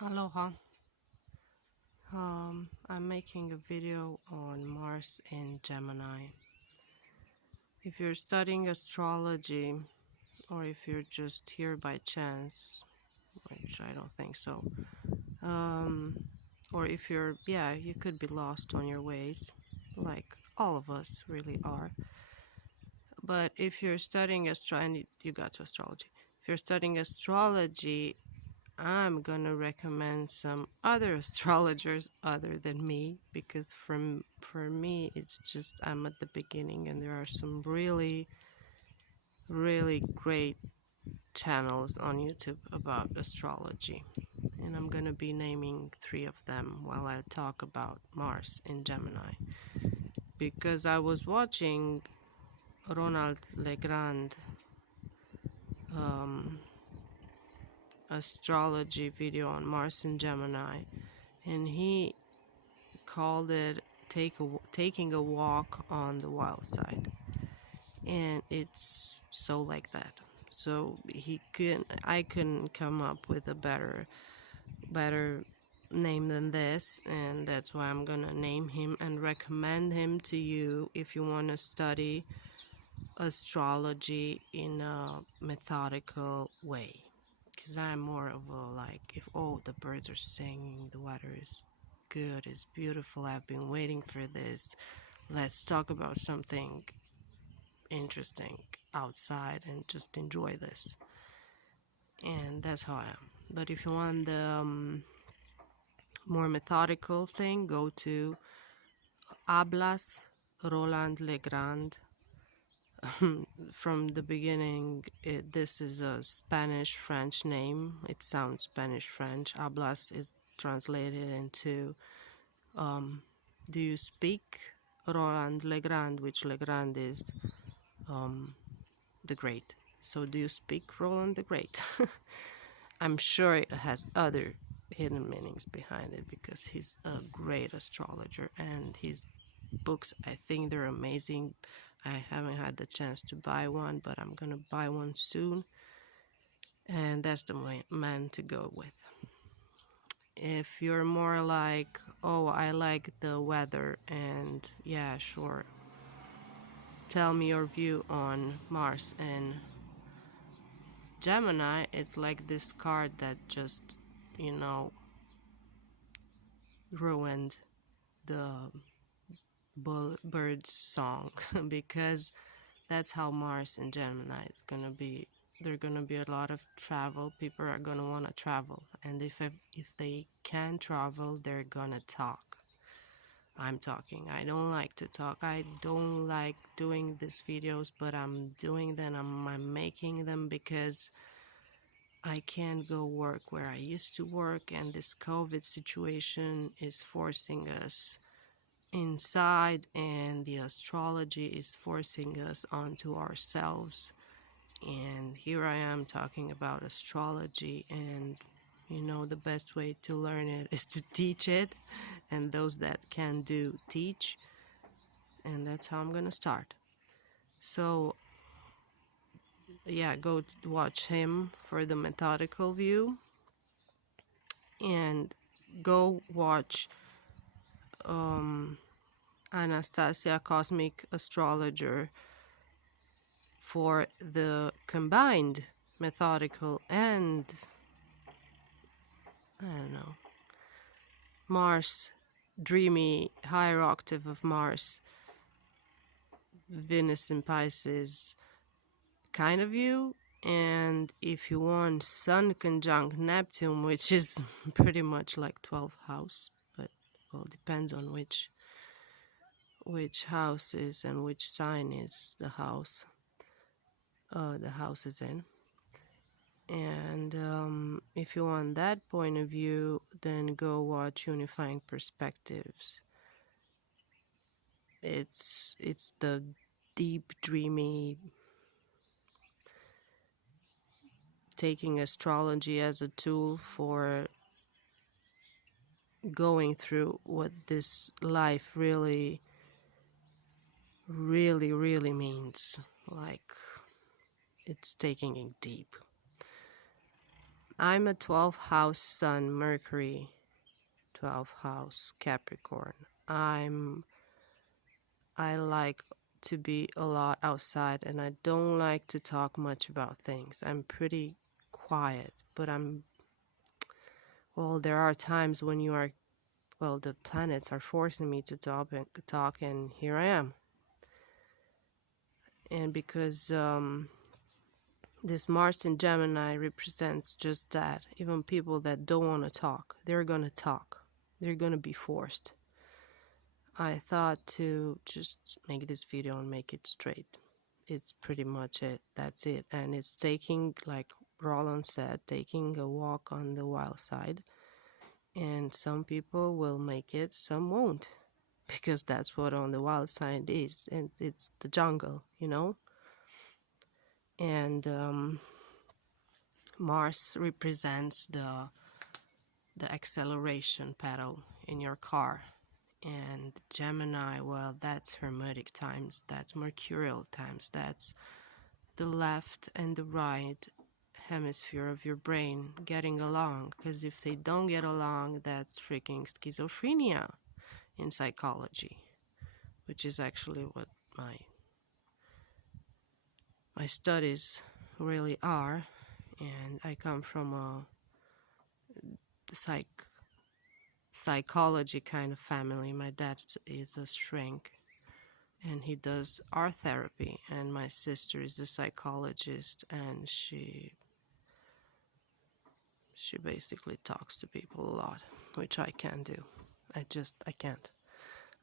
Aloha. I'm making a video on Mars in Gemini. If you're studying astrology, or if you're just here by chance, which I don't think so, or if you could be lost on your ways, like all of us really are. But if you're studying and you got to astrology. If you're studying astrology, I'm gonna recommend some other astrologers other than me, because for me it's just I'm at the beginning and there are some really great channels on YouTube about astrology, and I'm gonna be naming 3 of them while I talk about Mars in Gemini, because I was watching Ronald Legrand astrology video on Mars in Gemini, and he called it taking a walk on the wild side, and it's so like that. So I couldn't come up with a better name than this, and that's why I'm gonna name him and recommend him to you if you want to study astrology in a methodical way, because I'm more of a like, if the birds are singing, the weather is good, it's beautiful, I've been waiting for this, let's talk about something interesting outside and just enjoy this. And that's how I am. But if you want the more methodical thing, go to Hablas Roland Legrand. From the beginning, this is a Spanish-French name. It sounds Spanish-French. Hablas is translated into do you speak? Roland Legrand, which Legrand is the Great. So do you speak Roland the Great? I'm sure it has other hidden meanings behind it, because he's a great astrologer and his books, I think they're amazing. I haven't had the chance to buy one, but I'm gonna buy one soon, and that's the man to go with. If you're more like, I like the weather, and yeah, sure, tell me your view on Mars and Gemini. It's like this card that just, ruined the bird's song because that's how Mars and Gemini is gonna be. There's gonna be a lot of travel. People are gonna want to travel, and if they can travel, they're gonna talk. I'm talking. I don't like to talk. I don't like doing these videos, but I'm doing them. I'm making them because I can't go work where I used to work, and this COVID situation is forcing us inside, and the astrology is forcing us onto ourselves. And here I am talking about astrology, and the best way to learn it is to teach it, and those that can do teach, and that's how I'm gonna start. So yeah, go watch him for the methodical view, and go watch Anastasia Cosmic Astrologer for the combined methodical and, I don't know, Mars, dreamy, higher octave of Mars, Venus in Pisces kind of view. And if you want Sun conjunct Neptune, which is pretty much like 12th house, but depends on which house is and which sign is the house is in. And if you want that point of view, then go watch Unifying Perspectives. It's the deep, dreamy, taking astrology as a tool for going through what this life really means. Like, it's taking it deep. I'm a 12th house Sun, Mercury, 12th house Capricorn. I like to be a lot outside, and I don't like to talk much about things. I'm pretty quiet, but well, there are times when the planets are forcing me to talk, and here I am. And because this Mars in Gemini represents just that. Even people that don't want to talk, they're going to talk. They're going to be forced. I thought to just make this video and make it straight. It's pretty much it. That's it. And it's taking, like Roland said, taking a walk on the wild side. And some people will make it, some won't. Because that's what on the wild side is. And it's the jungle, you know? And Mars represents the acceleration pedal in your car, and Gemini, well, that's Hermetic times, that's Mercurial times, that's the left and the right hemisphere of your brain getting along, because if they don't get along, that's freaking schizophrenia in psychology, which is actually what my studies really are. And I come from a psychology kind of family. My dad is a shrink, and he does art therapy, and my sister is a psychologist, and she basically talks to people a lot, which I can't do. I can't.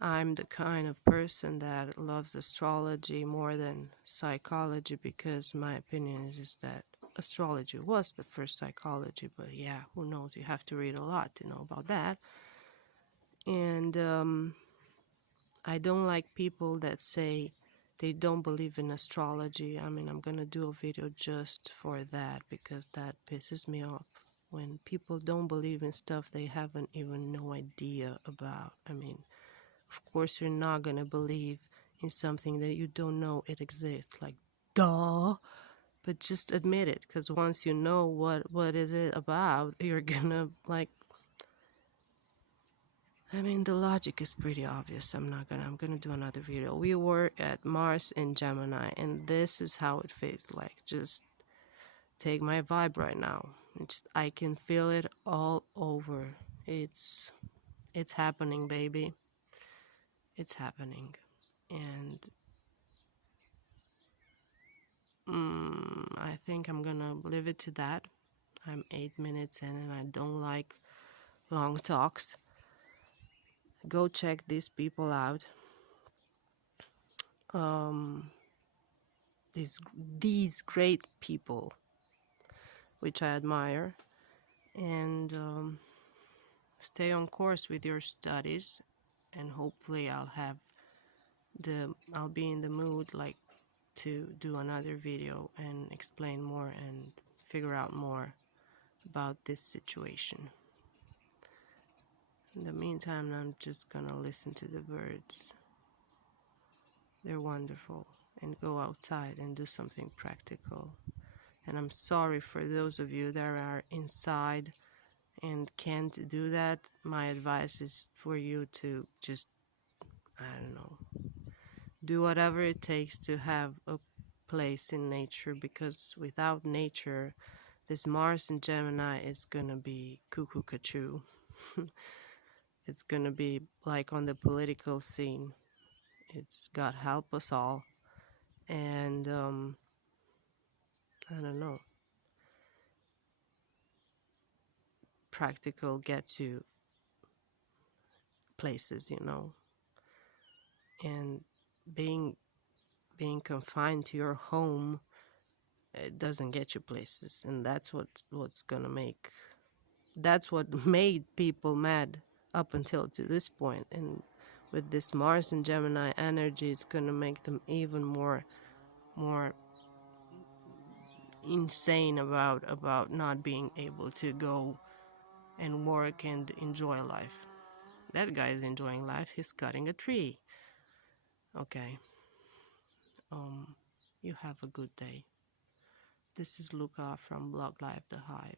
I'm the kind of person that loves astrology more than psychology, because my opinion is that astrology was the first psychology, but yeah, who knows? You have to read a lot to know about that. And I don't like people that say they don't believe in astrology. I mean, I'm gonna do a video just for that, because that pisses me off. When people don't believe in stuff they haven't even no idea about. I mean, of course you're not gonna believe in something that you don't know it exists. Like, duh! But just admit it, because once you know what is it about, you're gonna, like, I mean, the logic is pretty obvious. I'm gonna do another video. We were at Mars in Gemini, and this is how it feels like. Just take my vibe right now. I can feel it all over. It's happening, baby. It's happening. And I think I'm gonna leave it to that. I'm 8 minutes in, and I don't like long talks. Go check these people out. These great people, which I admire, and stay on course with your studies, and hopefully I'll be in the mood, like, to do another video and explain more and figure out more about this situation. In the meantime, I'm just gonna listen to the birds. They're wonderful. And go outside and do something practical. And I'm sorry for those of you that are inside and can't do that. My advice is for you to just, I don't know, do whatever it takes to have a place in nature, because without nature, this Mars in Gemini is gonna be cuckoo cuckoo. It's gonna be like on the political scene. It's God help us all. And I don't know, practical gets you places, you know. And being confined to your home, it doesn't get you places, and that's what's gonna make, that's what made people mad up until to this point. And with this Mars and Gemini energy, it's gonna make them even more insane about not being able to go and work and enjoy life. That guy is enjoying life. He's cutting a tree. Okay. You have a good day. This is Luca from BLive, the Hive.